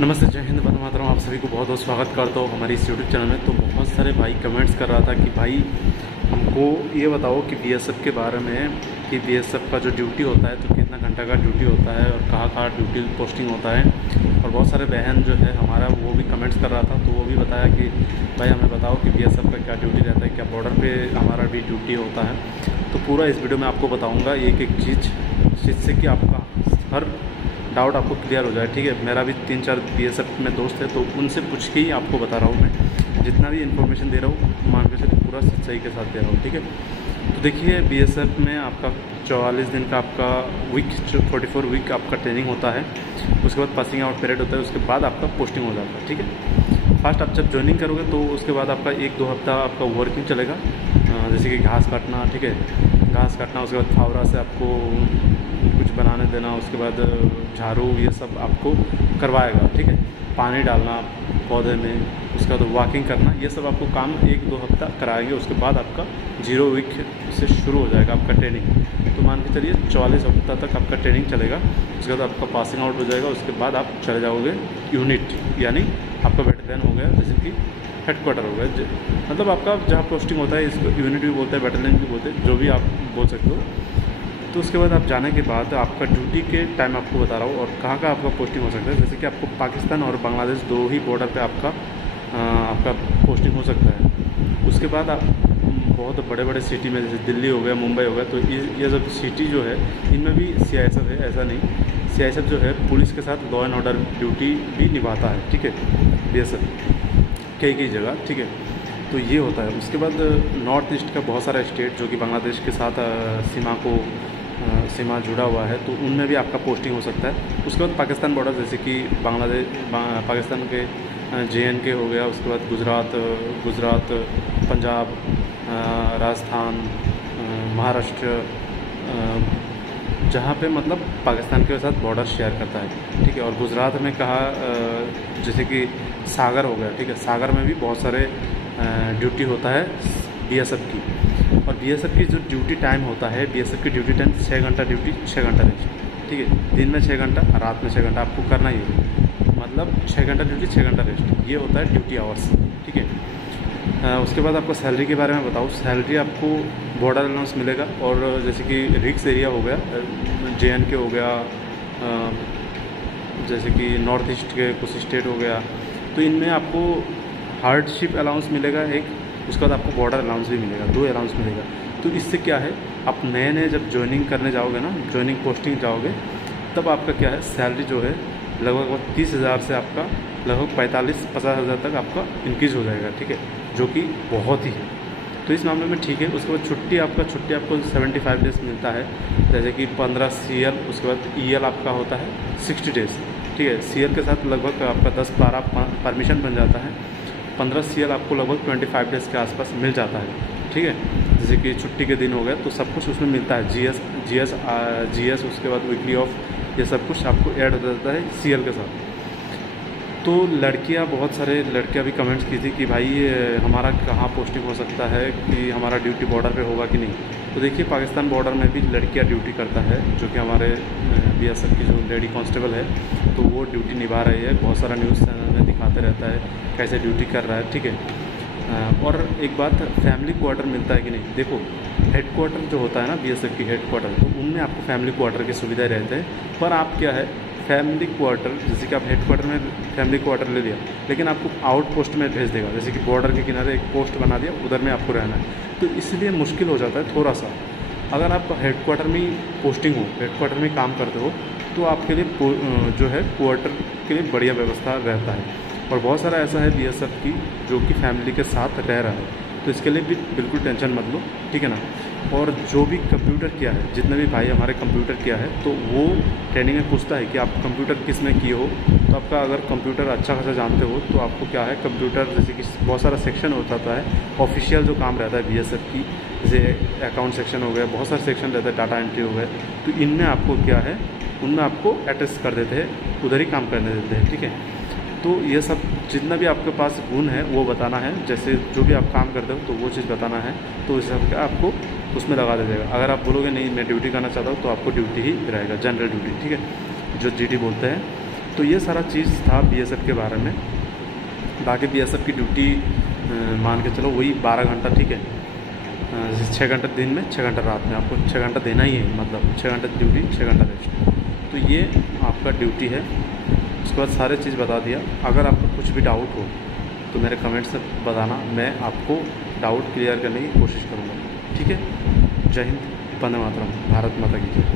नमस्ते, जय हिंद, वंदे मातरम। आप सभी को बहुत बहुत स्वागत करता हूँ हमारी इस यूट्यूब चैनल में। तो बहुत सारे भाई कमेंट्स कर रहा था कि भाई हमको ये बताओ कि बीएसएफ के बारे में, कि बीएसएफ का जो ड्यूटी होता है तो कितना घंटा का ड्यूटी होता है और कहाँ कहाँ ड्यूटी पोस्टिंग होता है। और बहुत सारे बहन जो है हमारा वो भी कमेंट्स कर रहा था, तो वो भी बताया कि भाई हमें बताओ कि बीएसएफ का क्या ड्यूटी रहता है, क्या बॉर्डर पर हमारा भी ड्यूटी होता है। तो पूरा इस वीडियो में आपको बताऊँगा एक एक चीज़, जिससे कि आपका हर डाउट आपको क्लियर हो जाए। ठीक है, मेरा भी 3-4 बीएसएफ में दोस्त है, तो उनसे पूछ के ही आपको बता रहा हूँ। मैं जितना भी इन्फॉर्मेशन दे रहा हूँ मान के चलिए पूरा सच्चाई के साथ दे रहा हूँ। ठीक है, तो देखिए बीएसएफ में आपका 44 दिन का आपका वीक 44 वीक आपका ट्रेनिंग होता है। उसके बाद पासिंग आउट पीरियड होता है, उसके बाद आपका पोस्टिंग हो जाता है। ठीक है, फर्स्ट आप जब ज्वाइनिंग करोगे तो उसके बाद आपका 1-2 हफ्ता आपका वर्किंग चलेगा, जैसे कि घास काटना। ठीक है, घास काटना, उसके बाद फावड़ा से आपको कुछ बनाने देना, उसके बाद झाड़ू, ये सब आपको करवाएगा। ठीक है, पानी डालना पौधे में, उसके बाद वॉकिंग करना, ये सब आपको काम 1-2 हफ्ता कराएंगे। उसके बाद आपका 0 वीक से शुरू हो जाएगा आपका ट्रेनिंग। तो मान के चलिए 44 हफ्ता तक आपका ट्रेनिंग चलेगा। उसके बाद आपका पासिंग आउट हो जाएगा। उसके बाद आप चले जाओगे यूनिट, यानी आपका बैटालियन हो गया, जैसे कि हेडक्वार्टर हो गया, मतलब आपका जहाँ पोस्टिंग होता है, इसको यूनिट भी बोलते हैं, बैटालियन भी बोलते हैं, जो भी आप बोल सकते हो। तो उसके बाद आप जाने के बाद आपका ड्यूटी के टाइम आपको बता रहा हूँ और कहाँ का आपका पोस्टिंग हो सकता है। जैसे कि आपको पाकिस्तान और बांग्लादेश 2 ही बॉर्डर पे आपका पोस्टिंग हो सकता है। उसके बाद आप बहुत बड़े बड़े सिटी में, जैसे दिल्ली हो गया, मुंबई हो गया, तो ये सब सिटी जो है इनमें भी सीआईएसएफ है। ऐसा नहीं, सीआईएसएफ जो है पुलिस के साथ लॉ एंड ऑर्डर ड्यूटी भी निभाता है। ठीक है, बीएसएफ कई जगह। ठीक है, तो ये होता है। उसके बाद नॉर्थ ईस्ट का बहुत सारा स्टेट जो कि बांग्लादेश के साथ सीमा जुड़ा हुआ है, तो उनमें भी आपका पोस्टिंग हो सकता है। उसके बाद पाकिस्तान बॉर्डर, जैसे कि पाकिस्तान के JNK हो गया, उसके बाद गुजरात, पंजाब, राजस्थान, महाराष्ट्र, जहाँ पे मतलब पाकिस्तान के साथ बॉर्डर शेयर करता है। ठीक है, और गुजरात में कहा जैसे कि सागर हो गया। ठीक है, सागर में भी बहुत सारे ड्यूटी होता है बीएसएफ की। और बीएसएफ की जो ड्यूटी टाइम होता है, बीएसएफ की ड्यूटी टाइम 6 घंटा ड्यूटी, 6 घंटा रेस्ट। ठीक है, दिन में 6 घंटा, रात में 6 घंटा आपको करना ही है, मतलब 6 घंटा ड्यूटी, 6 घंटा रेस्ट, ये होता है ड्यूटी आवर्स। ठीक है, उसके बाद आपको सैलरी के बारे में बताऊँ। सैलरी आपको बॉर्डर अलाउंस मिलेगा, और जैसे कि रिक्स एरिया हो गया, JNK हो गया, जैसे कि नॉर्थ ईस्ट के कुछ स्टेट हो गया, तो इनमें आपको हार्डशिप अलाउंस मिलेगा एक। उसके बाद आपको बॉर्डर अलाउंस भी मिलेगा, 2 अलाउंस मिलेगा। तो इससे क्या है, आप नए जब ज्वाइनिंग करने जाओगे ना, ज्वाइनिंग पोस्टिंग जाओगे, तब आपका क्या है, सैलरी जो है लगभग 30,000 से आपका लगभग 45-50 हज़ार तक आपका इंक्रीज़ हो जाएगा। ठीक है, जो कि बहुत ही है, तो इस मामले में ठीक है। उसके बाद छुट्टी आपको 75 डेज़ मिलता है, जैसे कि 15 CL, उसके बाद EL आपका होता है 60 डेज़। ठीक है, CL के साथ लगभग आपका 10-12 परमिशन बन जाता है। 15 CL आपको लगभग 25 डेज़ के आसपास मिल जाता है। ठीक है, जैसे कि छुट्टी के दिन हो गया, तो सब कुछ उसमें मिलता है। GS, उसके बाद वीकली ऑफ, ये सब कुछ आपको ऐड हो जाता है CL के साथ। तो बहुत सारे लड़कियां भी कमेंट्स की थी कि भाई हमारा कहाँ पोस्टिंग हो सकता है, कि हमारा ड्यूटी बॉर्डर पे होगा कि नहीं। तो देखिए पाकिस्तान बॉर्डर में भी लड़कियां ड्यूटी करता है, जो कि हमारे BSF की जो लेडी कांस्टेबल है, तो वो ड्यूटी निभा रही है। बहुत सारा न्यूज़ चैनल में दिखाते रहता है कैसे ड्यूटी कर रहा है। ठीक है, और एक बात, फैमिली क्वार्टर मिलता है कि नहीं। देखो हेडक्वार्टर जो होता है ना BSF की हेडक्वार्टर, तो उनमें आपको फैमिली क्वार्टर की सुविधाएँ रहते हैं। पर आप क्या है, फैमिली क्वार्टर, जैसे कि आप हेडक्वार्टर में फैमिली क्वार्टर ले लिया, लेकिन आपको आउट पोस्ट में भेज देगा, जैसे कि बॉर्डर के किनारे एक पोस्ट बना दिया, उधर में आपको रहना है। तो इसलिए मुश्किल हो जाता है थोड़ा सा। अगर आप हेडक्वार्टर में पोस्टिंग हो, हेडक्वार्टर में काम करते हो, तो आपके लिए जो है क्वार्टर के लिए बढ़िया व्यवस्था रहता है। और बहुत सारा ऐसा है BSF की जो कि फैमिली के साथ रह रहा है, तो इसके लिए भी बिल्कुल टेंशन मत लो। ठीक है ना। और जो भी कंप्यूटर किया है, जितने भी भाई हमारे कंप्यूटर किया है, तो वो ट्रेनिंग में पूछता है कि आप कंप्यूटर किस में किए हो। तो आपका अगर कंप्यूटर अच्छा खासा जानते हो, तो आपको क्या है, कंप्यूटर जैसे कि बहुत सारा सेक्शन होता है, ऑफिशियल जो काम रहता है BSF की, जैसे अकाउंट सेक्शन हो गया, बहुत सारे सेक्शन रहता है, डाटा एंट्री हो गया, तो इनमें आपको क्या है, उनमें आपको अटैच कर देते हैं, उधर ही काम करने देते हैं। ठीक है, तो ये सब जितना भी आपके पास गुण है वो बताना है, जैसे जो भी आप काम करते हो तो वो चीज़ बताना है, तो इस हिसाब से आपको उसमें लगा दीजिएगा। अगर आप बोलोगे नहीं मैं ड्यूटी करना चाहता हूँ, तो आपको ड्यूटी ही रहेगा, जनरल ड्यूटी। ठीक है, जो GD बोलते हैं। तो ये सारा चीज़ था बीएसएफ के बारे में। बाकी बीएसएफ की ड्यूटी मान के चलो वही 12 घंटा, ठीक है, 6 घंटा दिन में, 6 घंटा रात में, आपको 6 घंटा देना ही है, मतलब 6 घंटा ड्यूटी, 6 घंटा रेस्ट। तो ये आपका ड्यूटी है। उसके बाद सारे चीज़ बता दिया। अगर आपको कुछ भी डाउट हो तो मेरे कमेंट्स से बताना, मैं आपको डाउट क्लियर करने की कोशिश करूँगा, ठीक है। जय हिंद, वंदे मातरम, भारत माता की जय।